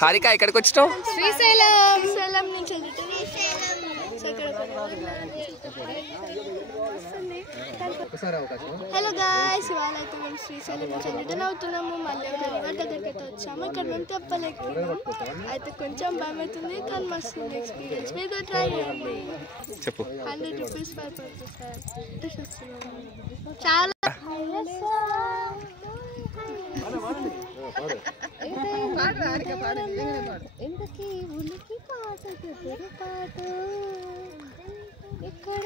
హారిక ఎక్కడికి వచ్చినావు? శ్రీశైలం నుంచి. హలో గాయ్స్, ఇవాళ అయితే మేము శ్రీశైలం నుంచి రిటర్న్ అవుతున్నాము. మళ్ళీ ఒక రివర్ దగ్గరికి అయితే వచ్చాము. ఇక్కడ మేము తెప్పలేకపోయాము. అయితే కొంచెం భయం అవుతుంది, కానీ మస్తు ఎక్స్పీరియన్స్. మీరు కూడా ట్రై చేయండి. చెప్పు. 100 రూపీస్ చాలా ఎందుకీ ఉలికి పాటకు పొరపాటు ఇక్కడ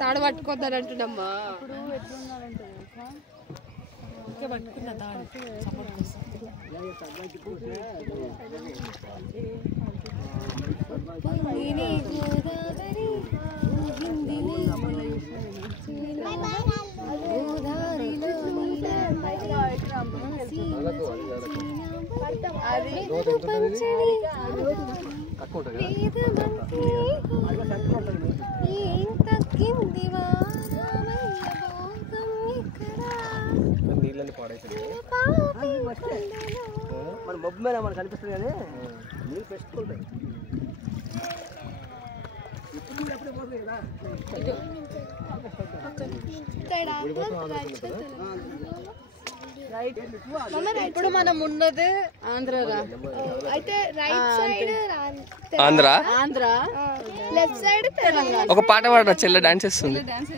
తాడు పట్టుకోద్దానంటున్నమ్మా. పట్టుకున్నా తాడు నీళ్ళని పాడైతుంది మన మబ్బు మీద మనకు కనిపిస్తుంది కానీ నీళ్ళు పెట్టుకుంటాయి. ఇప్పుడు మనం ఉన్నది ఆంధ్రరా. అయితే right side Andhra, Andhra left side Telangana. ఒక పాట పాడ, చెల్లె డాన్స్ చేస్తుంది. డాన్స్